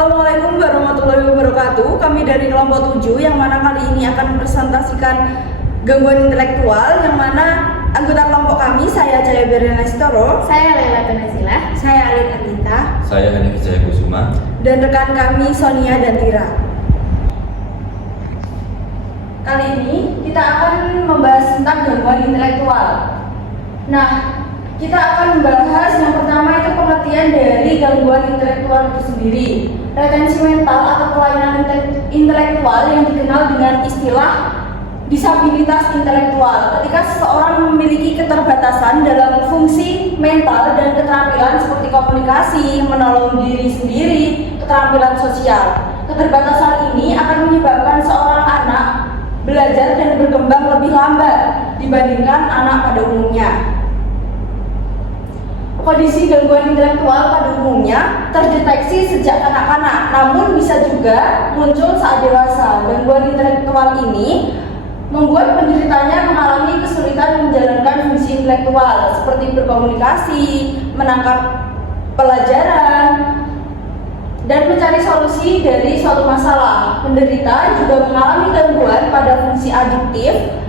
Assalamualaikum warahmatullahi wabarakatuh. Kami dari kelompok 7 yang mana kali ini akan mempresentasikan gangguan intelektual, yang mana anggota kelompok kami, saya Jaya Berliana Sitoro, Saya Laila Tunazila, saya Alin Anita, saya Hanif Jaya Kusuma, dan rekan kami Sonia dan Tira. Kali ini kita akan membahas tentang gangguan intelektual. Nah, kita akan membahas yang pertama itu pengertian dari gangguan intelektual itu sendiri. Retensi mental atau kelainan intelektual yang dikenal dengan istilah disabilitas intelektual. Ketika seseorang memiliki keterbatasan dalam fungsi mental dan keterampilan seperti komunikasi, menolong diri sendiri, keterampilan sosial. Keterbatasan ini akan menyebabkan seorang anak belajar dan berkembang lebih lambat dibandingkan anak pada umumnya. Kondisi gangguan intelektual pada umumnya terdeteksi sejak kanak-kanak, namun bisa juga muncul saat dewasa. Gangguan intelektual ini membuat penderitanya mengalami kesulitan menjalankan fungsi intelektual seperti berkomunikasi, menangkap pelajaran, dan mencari solusi dari suatu masalah. Penderita juga mengalami gangguan pada fungsi adiktif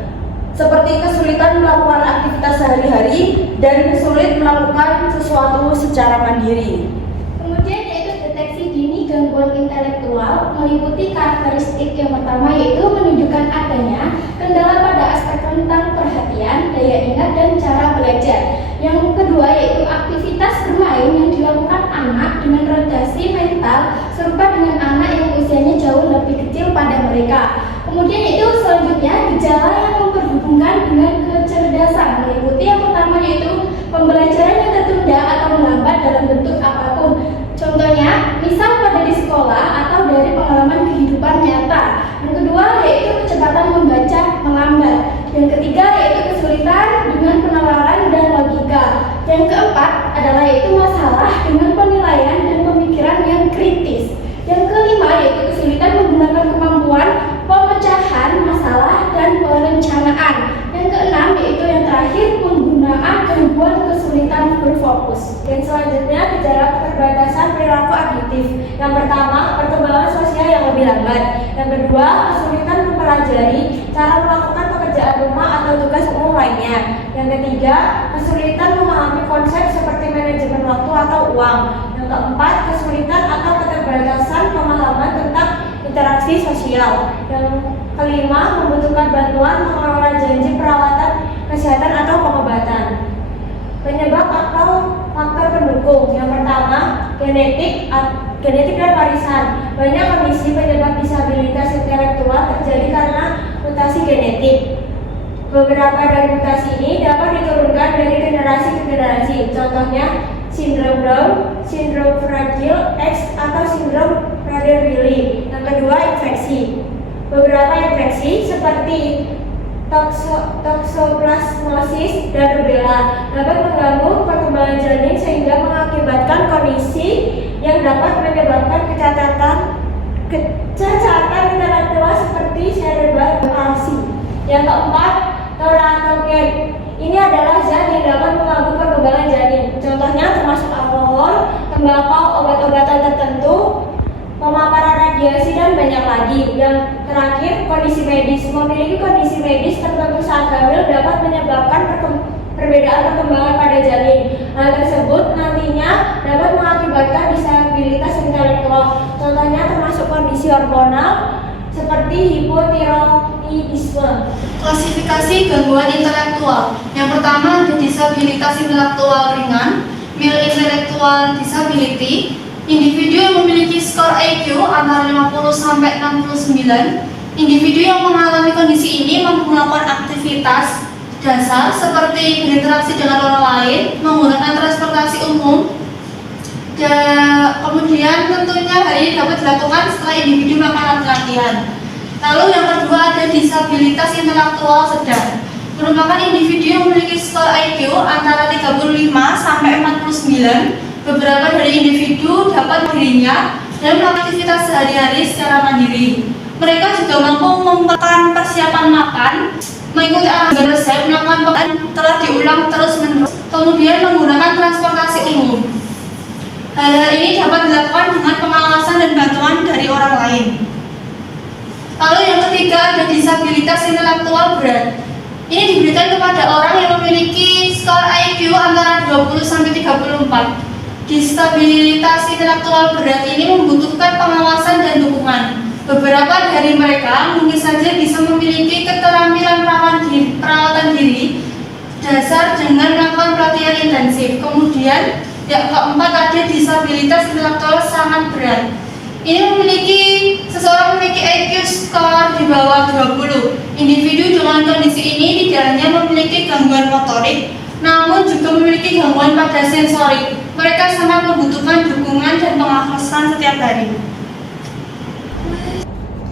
seperti kesulitan melakukan aktivitas sehari-hari dan sulit melakukan sesuatu secara mandiri. kemudian yaitu deteksi dini gangguan intelektual meliputi karakteristik yang pertama yaitu menunjukkan adanya kendala pada aspek tentang perhatian, daya ingat, dan cara belajar. Yang kedua yaitu aktivitas bermain yang dilakukan anak dengan retardasi mental serupa dengan anak yang usianya jauh lebih kecil pada mereka. Kemudian yaitu selanjutnya gejala yang memperhubungkan dengan kecerdasan meliputi yang pertama yaitu pembelajaran yang tertunda atau melambat dalam bentuk apapun. Contohnya, misal pada di sekolah atau dari pengalaman kehidupan nyata. Yang kedua yaitu kecepatan membaca melambat. Yang ketiga yaitu kesulitan dengan penalaran dan logika. Yang keempat adalah yaitu masalah dengan penilaian dan pemikiran yang kritis. Yang kelima yaitu kesulitan menggunakan kemampuan pemecahan masalah dan perencanaan. Yang keenam yaitu yang terakhir penggunaan gangguan kesulitan berfokus. Dan selanjutnya gejala keterbatasan perilaku adiktif. Yang pertama, perkembangan sosial yang lebih lambat. Yang kedua, kesulitan mempelajari cara melakukan pekerjaan rumah atau tugas umum lainnya. Yang ketiga, kesulitan memahami konsep seperti manajemen waktu atau uang. Yang keempat, kesulitan atau keterbatasan pemahaman tentang interaksi sosial. Yang kelima, membutuhkan bantuan mengelola janji perawatan kesehatan atau pengobatan. Penyebab atau faktor pendukung. Yang pertama, genetik dan warisan. Banyak kondisi penyebab disabilitas intelektual terjadi karena mutasi genetik. Beberapa dari mutasi ini dapat diturunkan dari generasi ke generasi. Contohnya, sindrom Down, sindrom Fragile X, atau sindrom Prader-Willi. Yang kedua, infeksi. Beberapa infeksi seperti toksoplasmosis dan rubella dapat mengganggu perkembangan janin sehingga mengakibatkan kondisi yang dapat menyebabkan kecacatan intelektual seperti cerebral palsy. Yang keempat, teratogen. Ini adalah zat yang dapat mengganggu perkembangan janin. Contohnya termasuk alkohol, tembakau, obat-obatan tertentu, pemaparan radiasi, dan banyak lagi. Yang terakhir, kondisi medis. Memiliki kondisi medis tertentu saat hamil dapat menyebabkan perbedaan perkembangan pada janin. Hal tersebut nantinya dapat mengakibatkan disabilitas intelektual. Contohnya termasuk kondisi hormonal seperti hipotiroidisme. Klasifikasi gangguan intelektual. Yang pertama ada disabilitas intelektual ringan, mild intellectual disability. Individu yang memiliki skor IQ antara 50 sampai 69. Individu yang mengalami kondisi ini mampu melakukan aktivitas dasar seperti berinteraksi dengan orang lain, menggunakan transportasi umum. Kemudian tentunya hal ini dapat dilakukan setelah individu melakukan latihan. Lalu yang kedua ada disabilitas intelektual sedang. Merupakan individu yang memiliki skor IQ antara 35 sampai 49. Beberapa dari individu dapat dirinya dan melakukan aktivitas sehari-hari secara mandiri. Mereka juga mampu melakukan persiapan makan, mengikuti arahan resep, melakukan pekerjaan telah diulang terus-menerus, kemudian menggunakan transportasi umum. Hal-hal ini dapat dilakukan dengan pengawasan dan bantuan dari orang lain. Lalu yang ketiga ada disabilitas intelektual berat. Ini diberikan kepada orang yang memiliki skor IQ antara 20 sampai 34. Disabilitas intelektual berat ini membutuhkan pengawasan dan dukungan. Beberapa dari mereka mungkin saja bisa memiliki keterampilan perawatan diri dasar dengan melakukan pelatihan intensif. Kemudian yang keempat ada disabilitas intelektual sangat berat. Ini seseorang memiliki IQ skor di bawah 20. Individu dengan kondisi ini tidak hanya memiliki gangguan motorik, namun juga memiliki gangguan pada sensorik. Mereka sangat membutuhkan dukungan dan pengawasan setiap hari.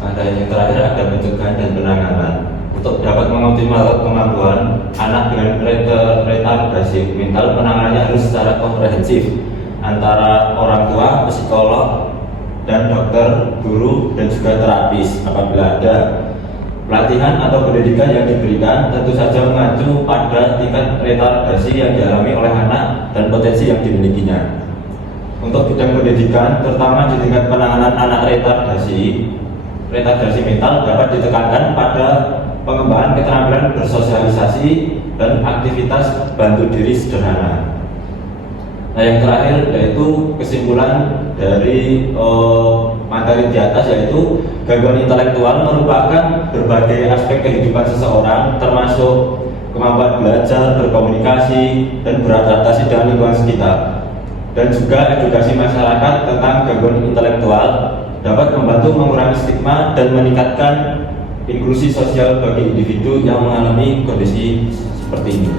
Ada yang terakhir ada pencegahan dan penanganan. Untuk dapat mengoptimalkan kemampuan anak dengan retardasi mental, penanganannya harus secara komprehensif antara orang tua, psikolog, dan dokter, guru, dan juga terapis. Apabila ada pelatihan atau pendidikan yang diberikan, tentu saja mengacu pada tingkat retardasi yang dialami oleh anak dan potensi yang dimilikinya. Untuk bidang pendidikan, terutama di tingkat penanganan anak retardasi mental dapat ditekankan pada pengembangan keterampilan bersosialisasi dan aktivitas bantu diri sederhana. Nah, yang terakhir yaitu kesimpulan dari materi di atas, yaitu gangguan intelektual merupakan berbagai aspek kehidupan seseorang, termasuk kemampuan belajar, berkomunikasi, dan beradaptasi dengan lingkungan sekitar. Dan juga edukasi masyarakat tentang gangguan intelektual dapat membantu mengurangi stigma dan meningkatkan inklusi sosial bagi individu yang mengalami kondisi seperti ini.